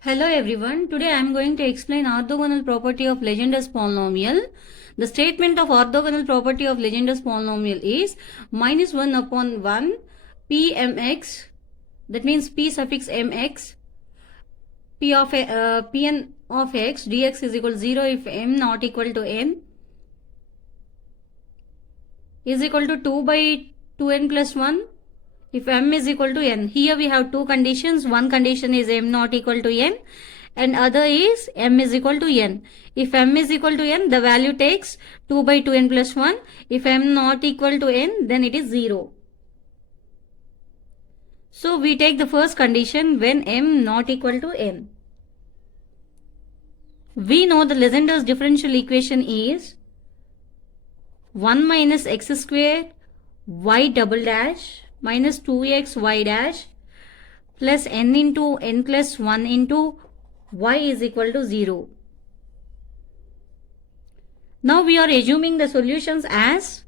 Hello everyone, today I am going to explain orthogonal property of Legendre's polynomial. The statement of orthogonal property of Legendre's polynomial is minus 1 upon 1 pmx, that means p suffix mx, pn of x dx is equal to 0 if m not equal to n is equal to 2 by 2n plus 1 if m is equal to n. Here we have two conditions. One condition is m not equal to n and other is m is equal to n. If m is equal to n, the value takes 2 by 2n plus 1. If m not equal to n, then it is 0. So we take the first condition when m not equal to n. We know the Legendre's differential equation is 1 minus x square y double dash minus 2x y dash plus n into n plus 1 into y is equal to 0. Now we are assuming the solutions as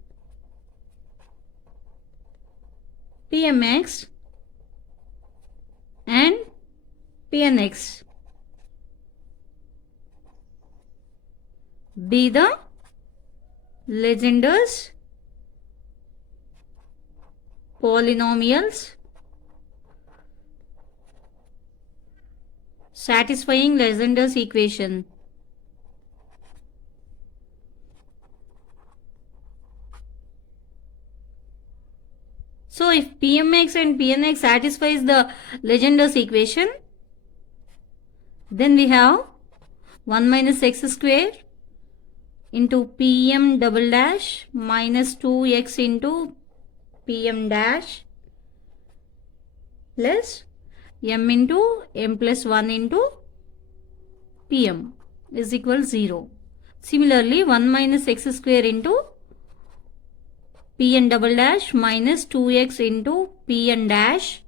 pmx and pnx be the Legendre's polynomials satisfying Legendre's equation. So if pmx and pnx satisfies the Legendre's equation, then we have 1 minus x square into pm double dash minus 2x into pm dash plus m into m plus 1 into pm is equal 0. Similarly, 1 minus x square into pn double dash minus 2x into pn dash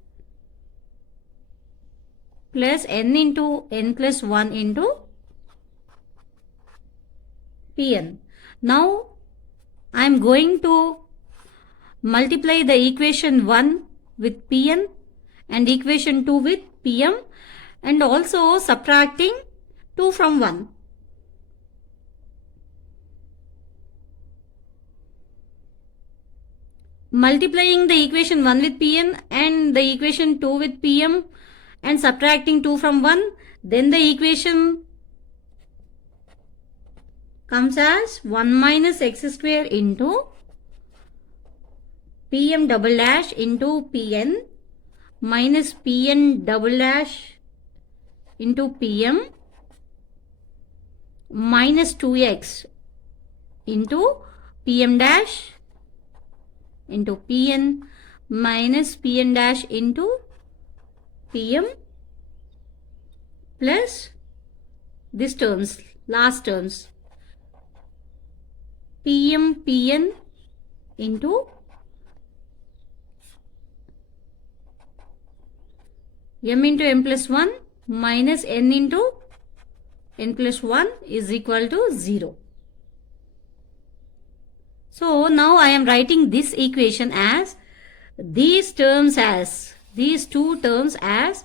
plus n into n plus 1 into pn. Now I am going to multiply the equation 1 with pn and equation 2 with pm and also subtracting 2 from 1. Multiplying the equation 1 with pn and the equation 2 with pm and subtracting 2 from 1, then the equation comes as 1 minus x square into pm double dash into pn minus pn double dash into pm minus 2x into pm dash into pn minus pn dash into pm plus these terms, last terms, pn into m into m plus 1 minus n into n plus 1 is equal to 0. So now I am writing this equation as these two terms as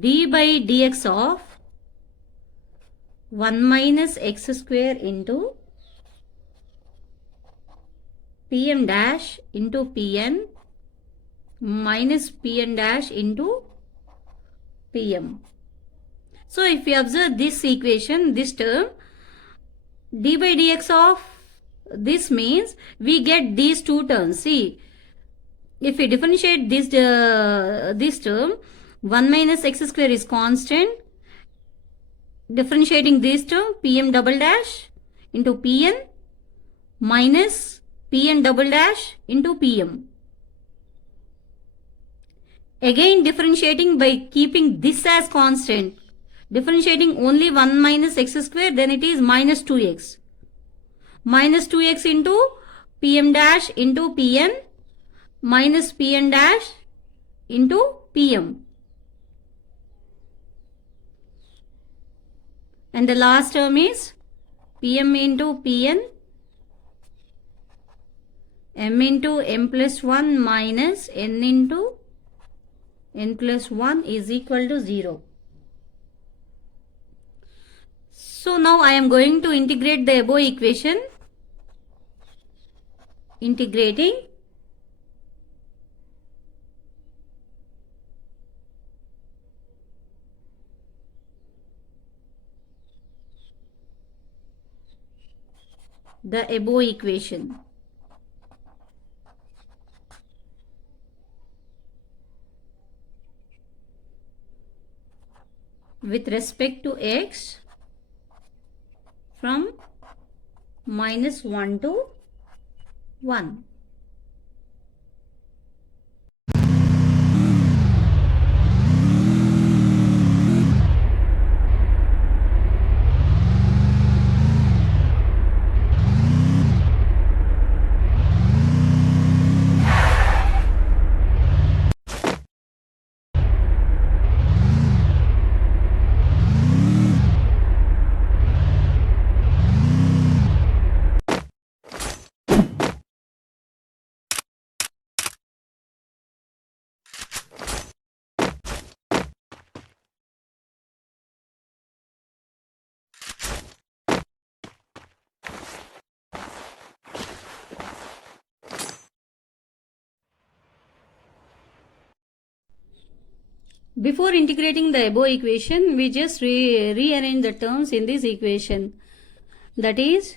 d by dx of 1 minus x square into pm dash into pn minus pn dash into pm. So if you observe this equation, this term d by dx of this means we get these two terms. See, if we differentiate this term, 1 minus x square is constant. Differentiating this term, pm double dash into pn minus pn double dash into pm. Again differentiating by keeping this as constant. Differentiating only 1 minus x square, then it is minus 2x. Minus 2x into pm dash into pn minus pn dash into pm. And the last term is pm into pn m into m plus 1 minus n into n plus 1 is equal to 0. So now I am going to integrate the above equation. Integrating the above equation. With respect to x from minus 1 to 1. Before integrating the above equation, we just rearrange the terms in this equation. That is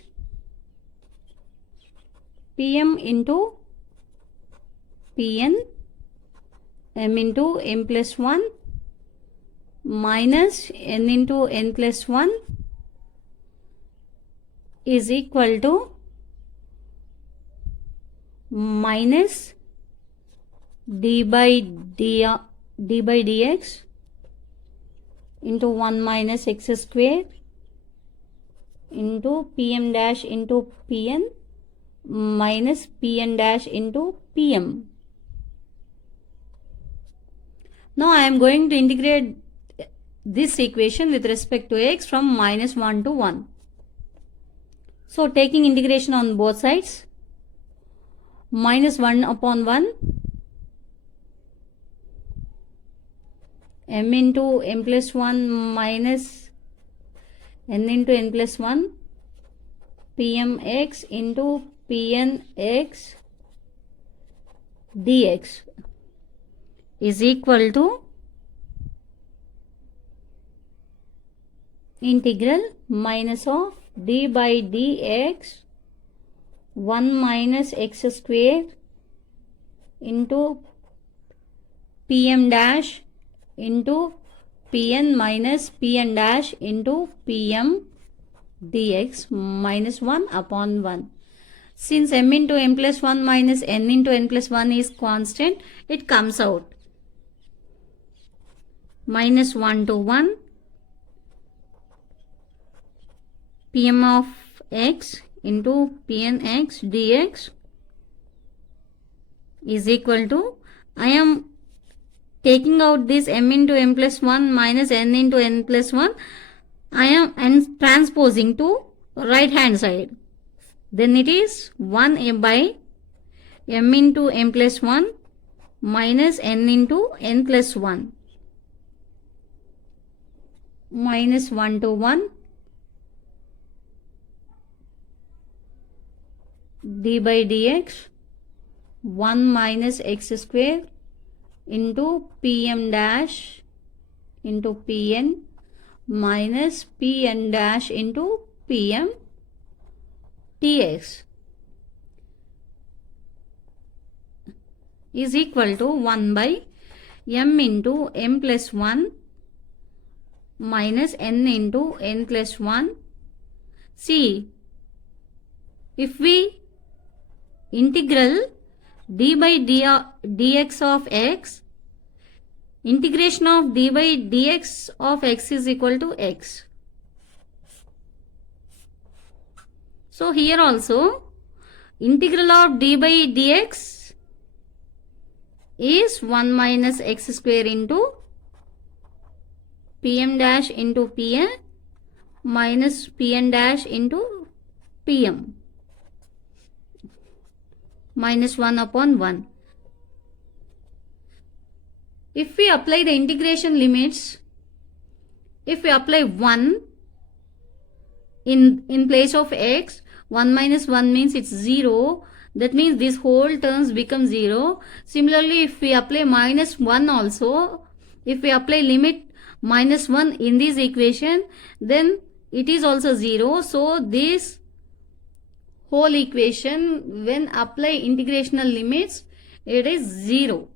Pm into Pn m into m plus 1 minus n into n plus 1 is equal to minus d by dx into 1 minus x square into Pm dash into Pn minus Pn dash into Pm. Now I am going to integrate this equation with respect to x from minus 1 to 1. So taking integration on both sides, minus 1 upon 1 m into m plus 1 minus n into n plus 1 Pmx into Pnx dx is equal to integral minus of d by dx 1 minus x square into Pm dash into Pn minus Pn dash into Pm dx minus 1 upon 1. Since m into m plus 1 minus n into n plus 1 is constant, it comes out minus 1 to 1 Pm of x into Pnx dx is equal to, I am taking out this m into m plus 1 minus n into n plus 1, I am transposing to right hand side. Then it is 1 by m into m plus 1 minus n into n plus 1 minus 1 to 1 d by dx 1 minus x square into Pm dash into Pn minus Pn dash into Pm dx is equal to 1 by m into m plus 1 minus n into n plus 1. See, if we integral d by dx of x, integration of d by dx of x is equal to x. So here also integral of d by dx is 1 minus x square into Pm dash into Pn minus Pn dash into Pm minus 1 upon 1. If we apply the integration limits, if we apply 1 in place of x, 1 minus 1 means it's 0. That means this whole terms become 0. Similarly, if we apply minus 1 also, if we apply limit minus 1 in this equation, then it is also 0. So this whole equation, when apply integrational limits, it is 0.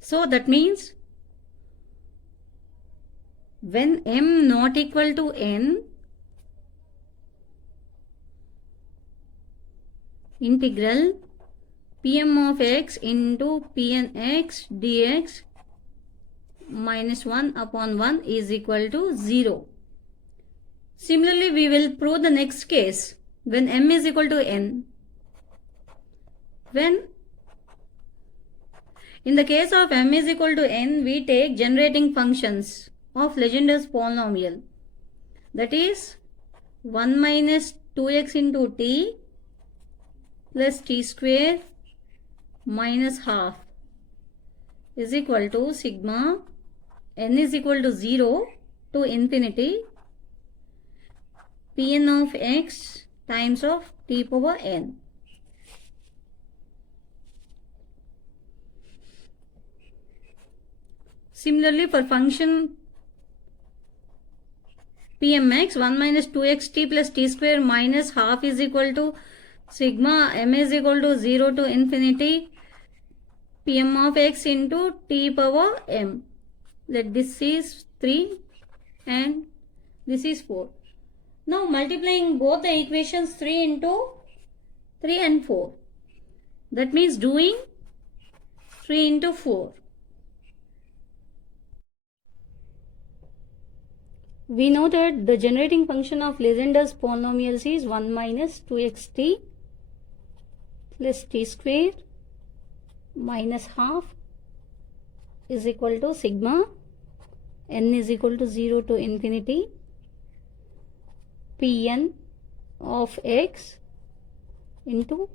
So that means when m not equal to n, integral Pm of x into Pn x dx minus 1 upon 1 is equal to 0. Similarly, we will prove the next case when m is equal to n. When in the case of m is equal to n, we take generating functions of Legendre's polynomial. That is 1 minus 2x into t plus t square minus half is equal to sigma n is equal to 0 to infinity Pn of x times of t power n. Similarly, for function Pmx, 1 minus 2xt plus t square minus half is equal to sigma m is equal to 0 to infinity Pm of x into t power m. Let this is 3 and this is 4. Now multiplying both the equations 3 into 3 and 4. That means doing 3 into 4. We know that the generating function of Legendre's polynomials is 1 minus 2xt plus t square minus half is equal to sigma n is equal to 0 to infinity Pn of x into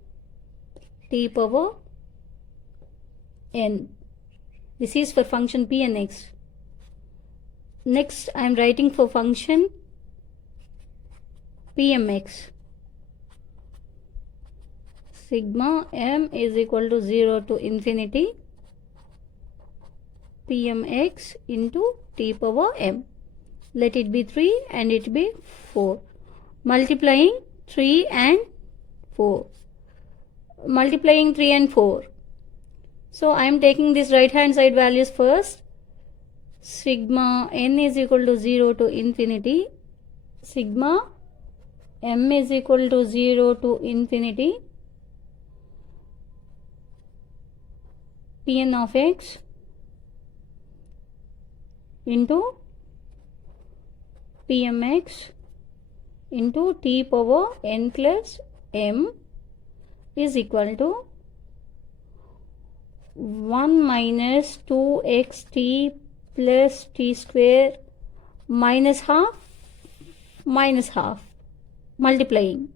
t power n. This is for function Pnx. Next, I am writing for function Pmx. Sigma m is equal to 0 to infinity Pmx into t power m. Let it be 3 and it be 4. Multiplying 3 and 4. Multiplying 3 and 4. So I am taking this right hand side values first. Sigma n is equal to 0 to infinity. Sigma m is equal to 0 to infinity Pn of x into Pmx into t power n plus m is equal to 1 minus 2xt plus t square minus half multiplying.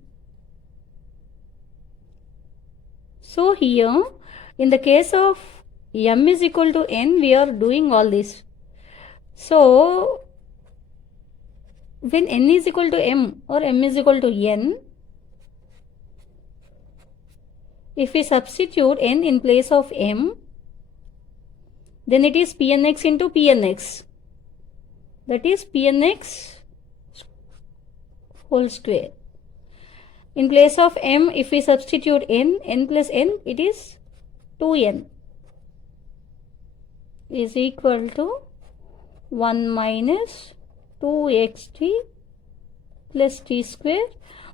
So here in the case of m is equal to n, we are doing all this. So when n is equal to m or m is equal to n, if we substitute n in place of m, then it is Pnx into Pnx. That is Pnx whole square. In place of m, if we substitute n plus n, it is 2n is equal to 1 minus 2xt plus t square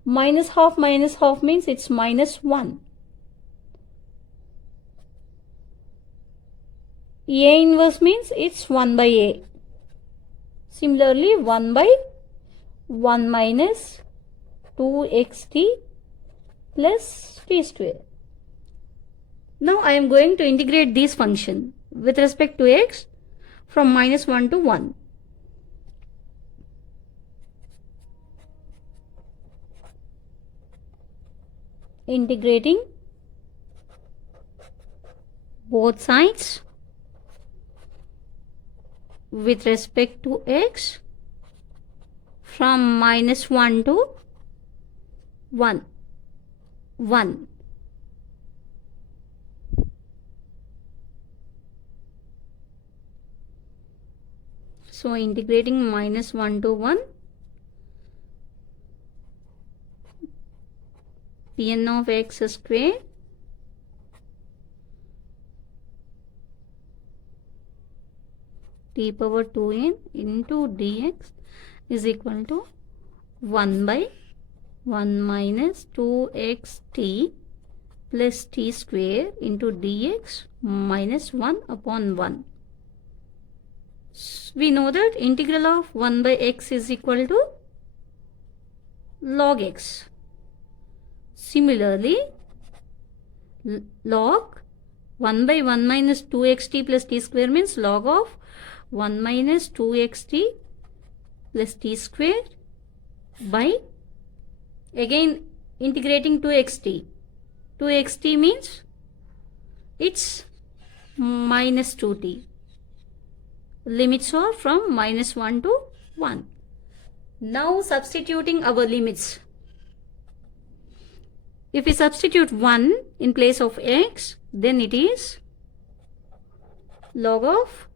minus half means it's minus 1. A inverse means it's 1 by A. Similarly, 1 by 1 minus 2xt plus t square. Now I am going to integrate this function with respect to x from minus 1 to 1. Integrating both sides with respect to x from -1 to 1. So integrating -1 to 1, Pn of x square t power 2n into dx is equal to 1 by 1 minus 2xt plus t square into dx minus 1 upon 1. We know that integral of 1 by x is equal to log x. Similarly, log 1 by 1 minus 2xt plus t square means log of 1 minus 2xt plus t square by, again integrating 2xt. 2xt means it's minus 2t. Limits are from -1 to 1. Now substituting our limits. If we substitute 1 in place of x, then it is log of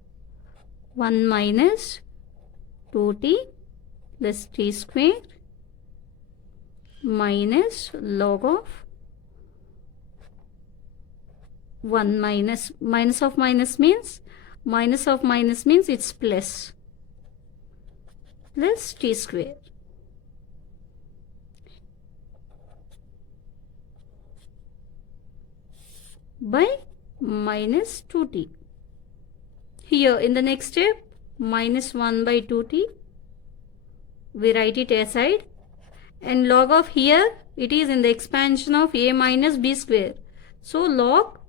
1 minus 2t plus t square minus log of 1 minus of minus means it's plus t square by minus 2t. Here in the next step, minus 1 by 2t, we write it aside, and log of here it is in the expansion of a minus b square. So log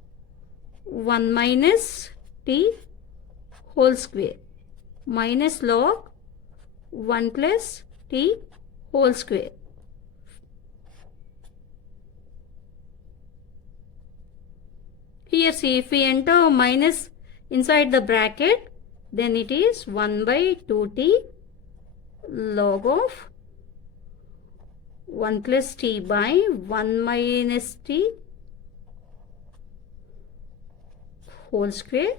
1 minus t whole square minus log 1 plus t whole square. Here see, if we enter minus inside the bracket, then it is 1 by 2t log of 1 plus t by 1 minus t whole square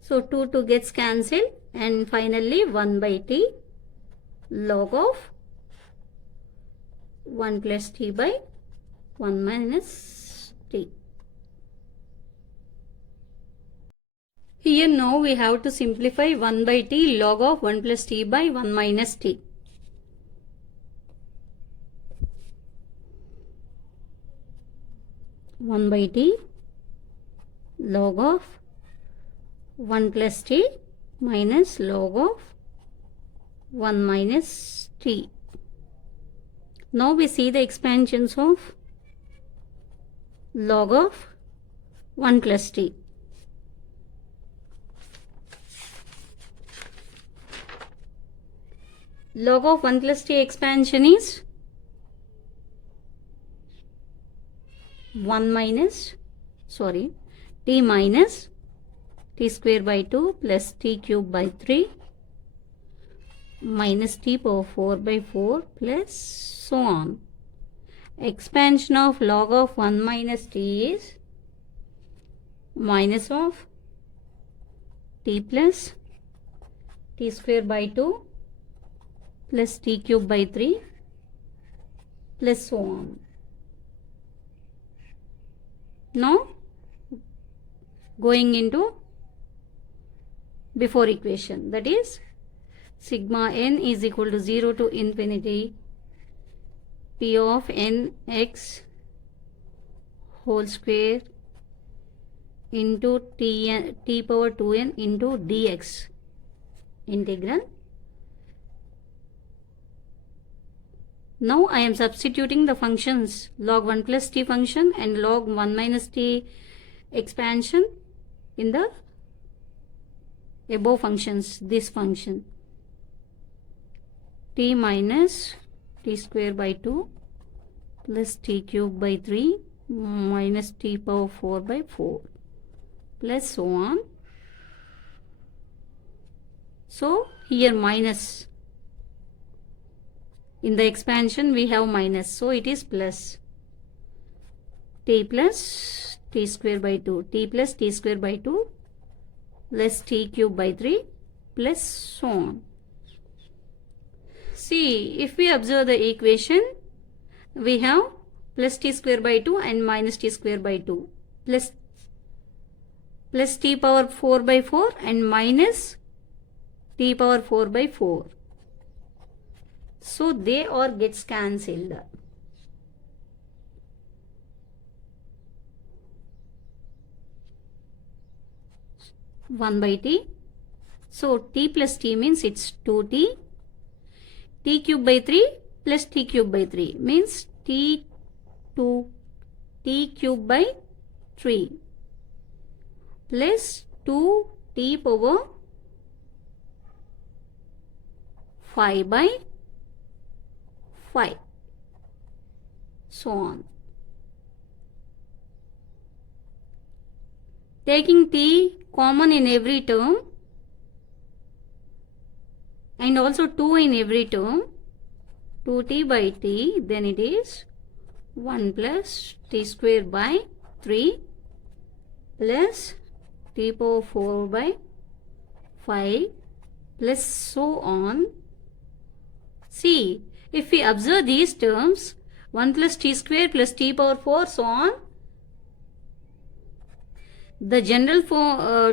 so 2 gets cancelled, and finally 1 by t log of 1 plus t by 1 minus t. Here now we have to simplify 1 by t log of 1 plus t by 1 minus t. One by t log of 1 plus t minus log of 1 minus t. Now we see the expansions of log of 1 plus t. Log of 1 plus t expansion is 1 minus, t minus t square by 2 plus t cube by 3 minus t power 4 by 4 plus so on. Expansion of log of 1 minus t is minus of t plus t square by 2 plus t cube by 3 plus so on. Now going into before equation, that is sigma n is equal to 0 to infinity p of n x whole square into t power 2n into dx integral. Now I am substituting the functions log 1 plus t function and log 1 minus t expansion in the above functions. This function t minus t square by 2 plus t cube by 3 minus t power 4 by 4 plus so on. So here minus. In the expansion we have minus. So it is plus t plus t square by 2. T plus t square by 2 plus t cube by 3 plus so on. See, if we observe the equation, we have plus t square by 2 and minus t square by 2 plus t power 4 by 4 and minus t power 4 by 4. So they all gets cancelled. One by t. So t plus t means it's 2t. T cube by 3 plus t cube by 3 means t cube by 3 plus 2t power 5 by 5, so on. Taking t common in every term and also 2 in every term, 2t by t, then it is 1 plus t square by 3 plus t power 4 by 5 plus so on. See, if we observe these terms, 1 plus t square plus t power 4 so on, the general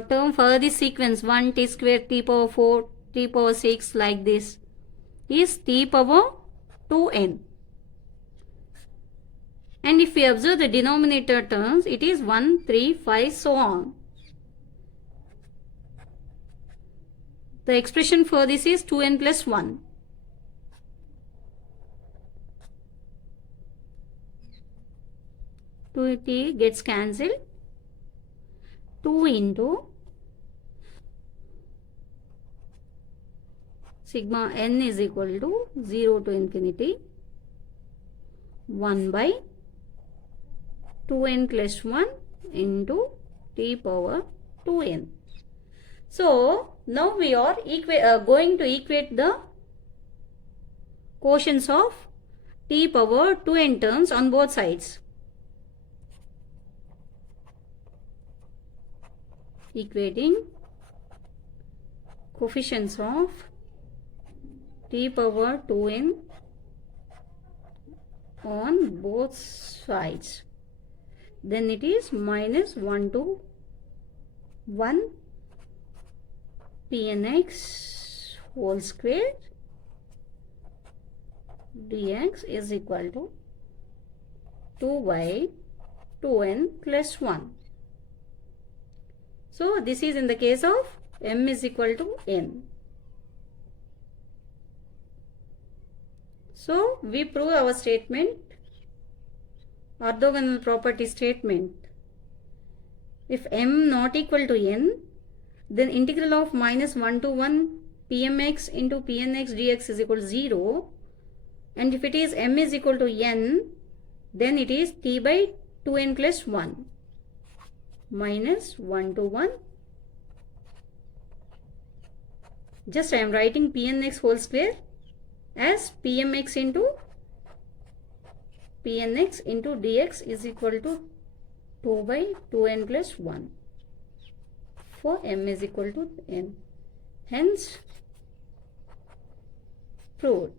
term for this sequence 1 t square t power 4 t power 6 like this is t power 2n. And if we observe the denominator terms, it is 1, 3, 5 so on. The expression for this is 2n plus 1. Two t gets cancelled. 2 into sigma n is equal to 0 to infinity 1 by 2n plus 1 into t power 2n. So now we are going to equate the quotients of t power 2n terms on both sides. Equating coefficients of t power 2n on both sides. Then it is minus 1 to 1 pnx whole square dx is equal to 2 by 2n plus 1. So this is in the case of m is equal to n. So we prove our statement, orthogonal property statement. If m not equal to n, then integral of minus 1 to 1 pmx into pnx dx is equal to 0. And if it is m is equal to n, then it is t by 2n plus 1 minus 1 to 1. Just I am writing pnx whole square as pmx into pnx into dx is equal to 2 by 2n plus 1 for m is equal to n. Hence proved.